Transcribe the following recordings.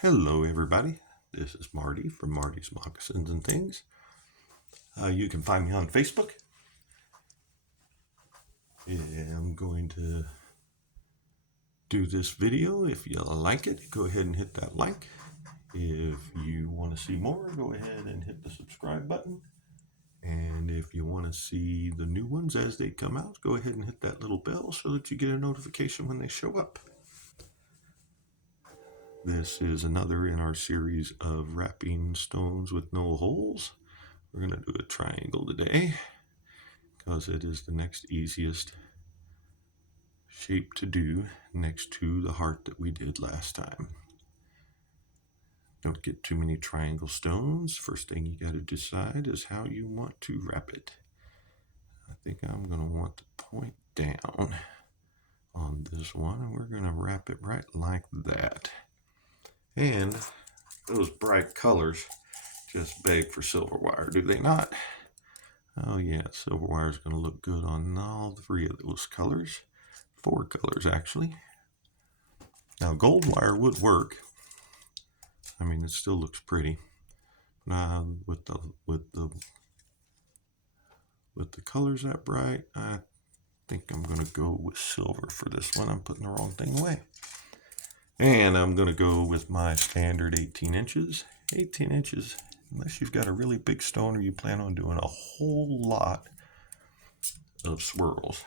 Hello, everybody. This is Marty from Marty's Moccasins and Things. You can find me on Facebook. I'm going to do this video. If you like it, go ahead and hit that like. If you want to see more, go ahead and hit the subscribe button. And if you want to see the new ones as they come out, go ahead and hit that little bell so that you get a notification when they show up. This is another in our series of wrapping stones with no holes. We're going to do a triangle today because it is the next easiest shape to do next to the heart that we did last time. Don't get too many triangle stones. First thing you got to decide is how you want to wrap it. I think I'm going to want to point down on this one, and we're going to wrap it right like that. And those bright colors just beg for silver wire, do they not? Oh yeah, silver wire is going to look good on all three of those colors. 4 colors actually. Now gold wire would work. I mean, it still looks pretty. With the colors that bright, I think I'm going to go with silver for this one. I'm putting the wrong thing away. And I'm going to go with my standard 18 inches. 18 inches, unless you've got a really big stone or you plan on doing a whole lot of swirls.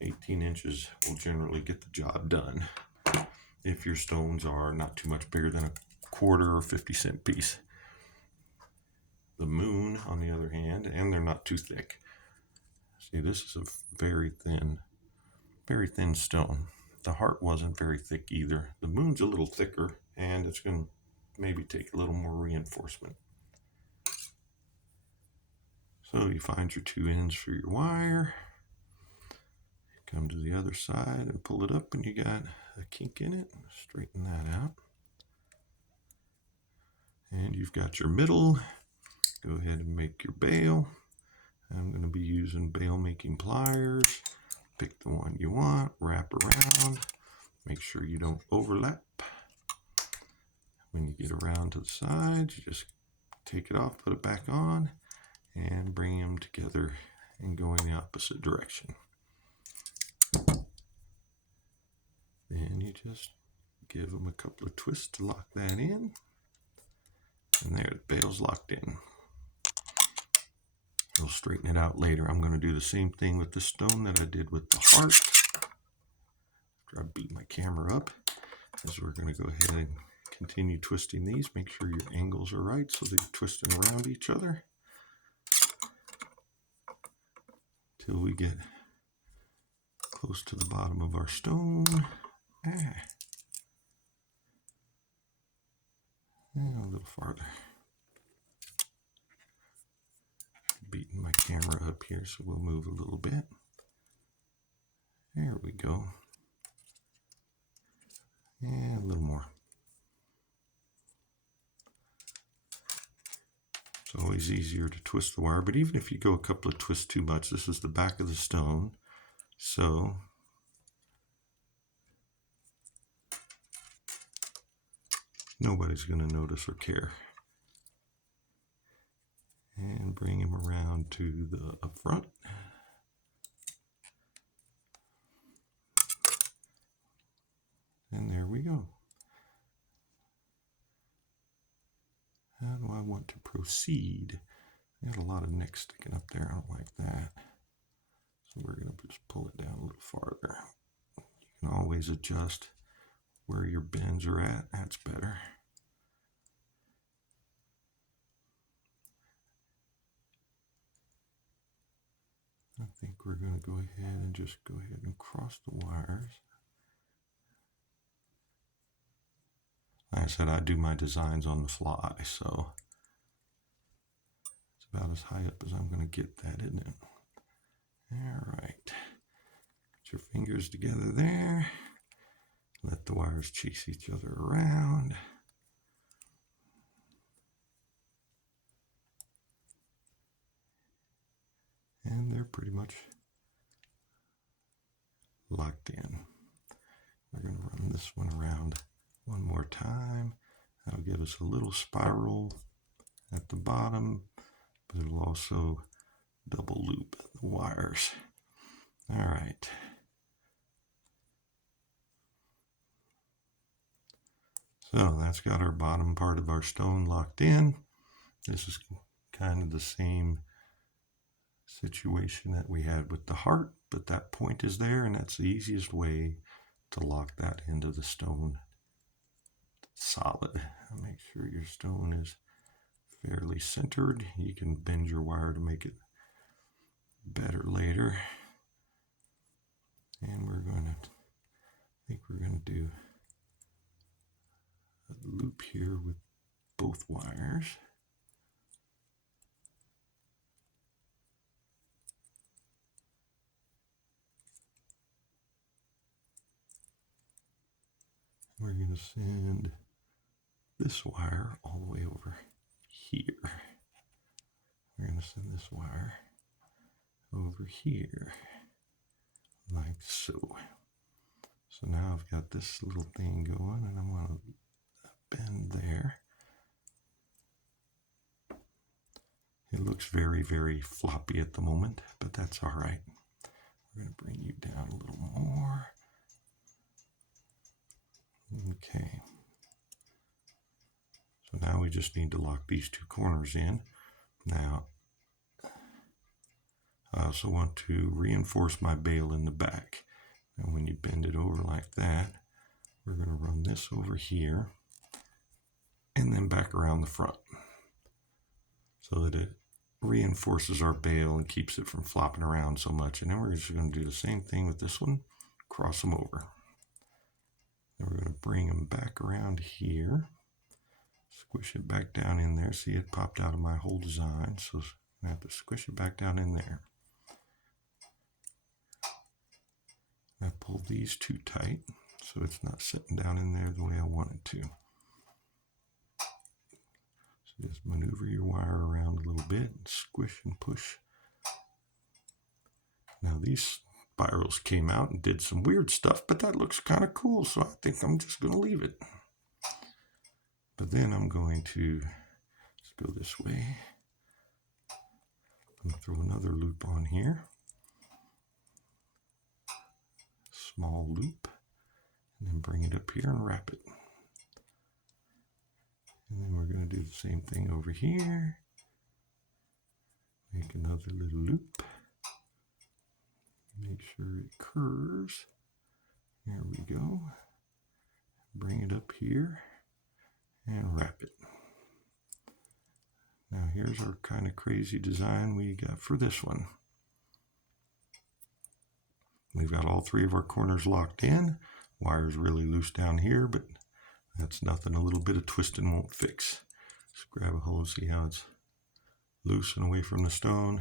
18 inches will generally get the job done if your stones are not too much bigger than a quarter or 50-cent piece. The moon, on the other hand, and they're not too thick. See, this is a very thin stone. The heart wasn't very thick either. The moon's a little thicker, and it's going to maybe take a little more reinforcement. So you find your 2 ends for your wire. Come to the other side and pull it up, and you got a kink in it. Straighten that out. And you've got your middle. Go ahead and make your bail. I'm going to be using bail making pliers. Pick the one you want, wrap around, make sure you don't overlap. When you get around to the sides, you just take it off, put it back on, and bring them together and go in the opposite direction. Then you just give them a couple of twists to lock that in. And there, the bail's locked in. We'll straighten it out later. I'm going to do the same thing with the stone that I did with the heart. After I beat my camera up, as we're going to go ahead and continue twisting these. Make sure your angles are right so they're twisting around each other till we get close to the bottom of our stone. And a little farther. Beating my camera up here, so we'll move a little bit. There we go. And a little more. It's always easier to twist the wire, but even if you go a couple of twists too much, this is the back of the stone, so nobody's going to notice or care. And bring him around to the up front. And there we go. How do I want to proceed? I got a lot of neck sticking up there. I don't like that. So we're going to just pull it down a little farther. You can always adjust where your bends are at. That's better. I think we're going to go ahead and just go ahead and cross the wires. Like I said, I do my designs on the fly, so it's about as high up as I'm going to get that, isn't it? All right. Put your fingers together there. Let the wires chase each other around. And they're pretty much locked in. We're going to run this one around one more time. It'll give us a little spiral at the bottom, but it'll also double loop the wires. All right. So that's got our bottom part of our stone locked in. This is kind of the same situation that we had with the heart, but that point is there, and that's the easiest way to lock that into the stone solid. Make sure your stone is fairly centered. You can bend your wire to make it better later. And I think we're going to do a loop here with both wires. We're going to send this wire all the way over here. We're going to send this wire over here, like so. So now I've got this little thing going, and I'm going to bend there. It looks very, very floppy at the moment, but that's all right. We're going to bring you down a little more. Okay. So now we just need to lock these two corners in. Now, I also want to reinforce my bail in the back. And when you bend it over like that, we're going to run this over here and then back around the front so that it reinforces our bail and keeps it from flopping around so much. And then we're just going to do the same thing with this one, cross them over. Then we're going to bring them back around here, squish it back down in there. See, it popped out of my whole design, so I have to squish it back down in there. I pull these two tight so it's not sitting down in there the way I want it to. So just maneuver your wire around a little bit and squish and push. Now these spirals came out and did some weird stuff, but that looks kind of cool, so I think I'm just going to leave it. But then I'm going to let's go this way. I'm going to throw another loop on here. Small loop, and then bring it up here and wrap it. And then we're going to do the same thing over here. Make another little loop. Make sure it curves. There we go. Bring it up here and wrap it. Now here's our kind of crazy design we got for this one. We've got all three of our corners locked in. Wire's really loose down here, but that's nothing a little bit of twisting won't fix. Just grab a hold, see how it's loose and away from the stone.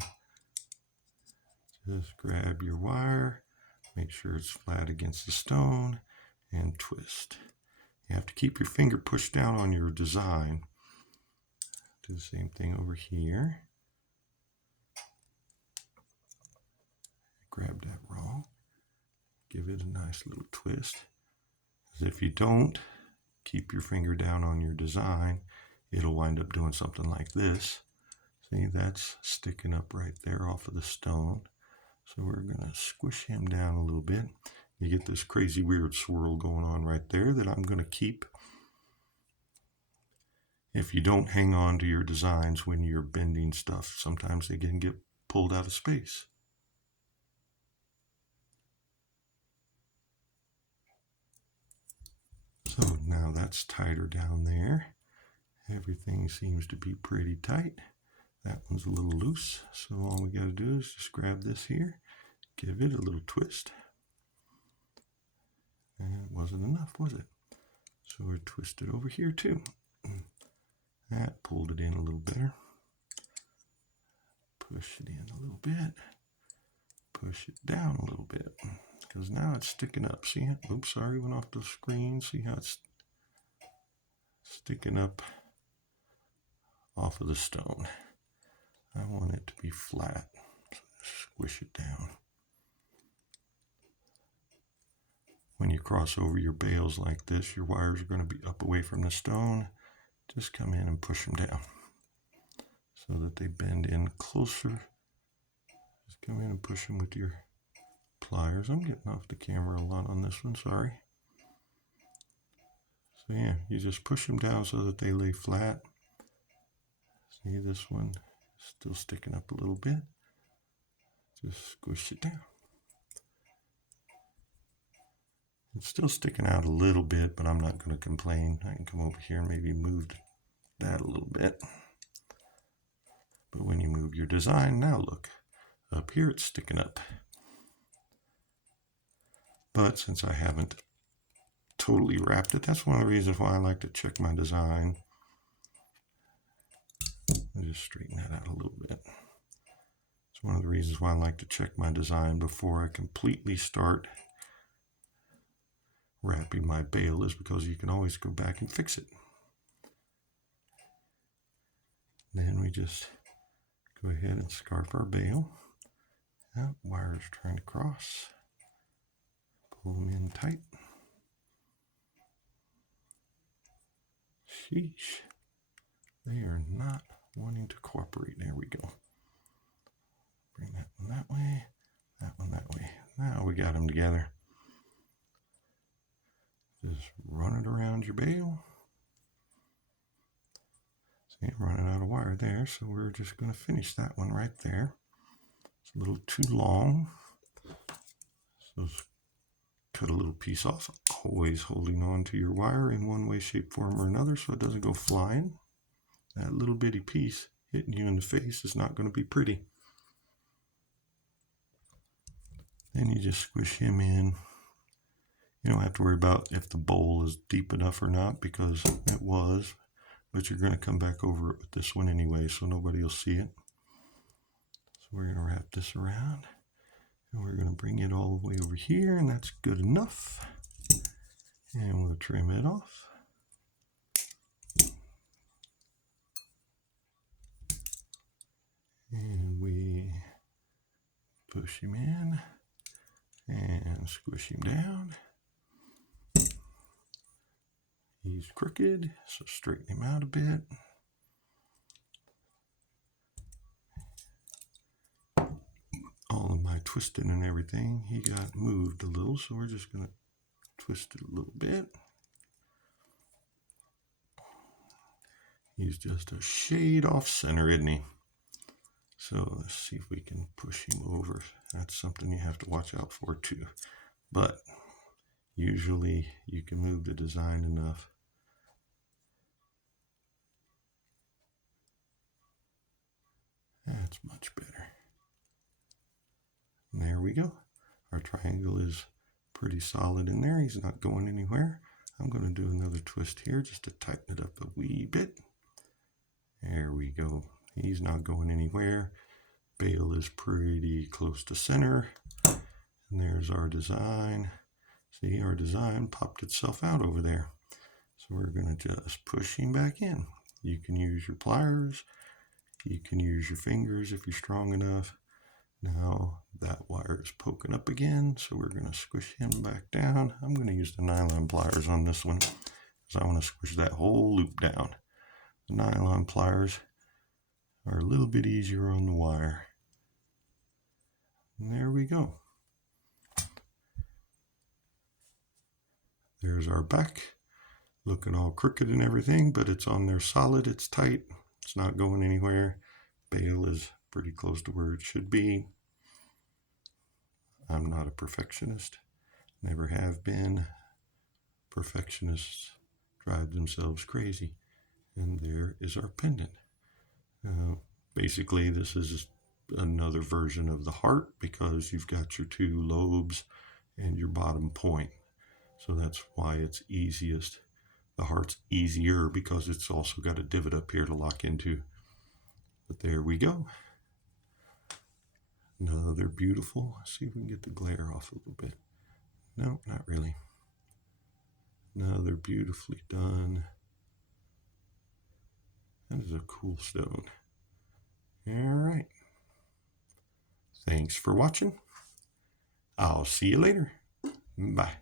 Just grab your wire, make sure it's flat against the stone, and twist. You have to keep your finger pushed down on your design. Do the same thing over here. Grab that wrong. Give it a nice little twist. Because if you don't keep your finger down on your design, it'll wind up doing something like this. See, that's sticking up right there off of the stone. So we're going to squish him down a little bit. You get this crazy weird swirl going on right there that I'm going to keep. If you don't hang on to your designs when you're bending stuff, sometimes they can get pulled out of space. So now that's tighter down there. Everything seems to be pretty tight. That one's a little loose, so all we got to do is just grab this here, give it a little twist. And it wasn't enough, was it? So we're twisted over here too. That pulled it in a little better. Push it in a little bit. Push it down a little bit. Because now it's sticking up. See it? Oops, sorry, went off the screen. See how it's sticking up off of the stone. I want it to be flat. So squish it down. When you cross over your bales like this, your wires are going to be up away from the stone. just come in and push them down so that they bend in closer. Just come in and push them with your pliers. I'm getting off the camera a lot on this one, sorry. So yeah, you just push them down so that they lay flat. See, this one is still sticking up a little bit. Just squish it down. It's still sticking out a little bit, but I'm not going to complain. I can come over here and maybe move that a little bit. But when you move your design, now look, up here it's sticking up. But since I haven't totally wrapped it, that's one of the reasons why I like to check my design. I'll just straighten that out a little bit. It's one of the reasons why I like to check my design before I completely start wrapping my bail, is because you can always go back and fix it. Then we just go ahead and scarf our bail. That wire's trying to cross. Pull them in tight. Sheesh. They are not wanting to cooperate. There we go. Bring that one that way. That one that way. Now we got them together. Just run it around your bail. See, I'm running out of wire there, so we're just going to finish that one right there. It's a little too long. So cut a little piece off, always holding on to your wire in one way, shape, form, or another so it doesn't go flying. That little bitty piece hitting you in the face is not going to be pretty. Then you just squish him in. You don't have to worry about if the bowl is deep enough or not, because it was, but you're going to come back over it with this one anyway, so nobody will see it. So we're going to wrap this around, and we're going to bring it all the way over here, and that's good enough. And we'll trim it off. And we push him in and squish him down. He's crooked, so straighten him out a bit. All of my twisting and everything, he got moved a little, so we're just going to twist it a little bit. He's just a shade off center, isn't he? So let's see if we can push him over. That's something you have to watch out for too. But usually you can move the design enough. That's much better. And there we go. Our triangle is pretty solid in there. He's not going anywhere. I'm going to do another twist here just to tighten it up a wee bit. There we go. He's not going anywhere. Bail is pretty close to center. And there's our design. See, our design popped itself out over there. So we're going to just push him back in. You can use your pliers. You can use your fingers if you're strong enough. Now that wire is poking up again, so we're going to squish him back down. I'm going to use the nylon pliers on this one because I want to squish that whole loop down. The nylon pliers are a little bit easier on the wire. And there we go. There's our back, looking all crooked and everything, but it's on there solid, it's tight, it's not going anywhere. Bail is pretty close to where it should be. I'm not a perfectionist, never have been. Perfectionists drive themselves crazy. And there is our pendant. Basically, this is another version of the heart because you've got your two lobes and your bottom point. So that's why it's easiest. The heart's easier because it's also got a divot up here to lock into. But there we go. Another beautiful. Let's see if we can get the glare off a little bit. No, not really. Another beautifully done. That is a cool stone. All right. Thanks for watching. I'll see you later. Bye.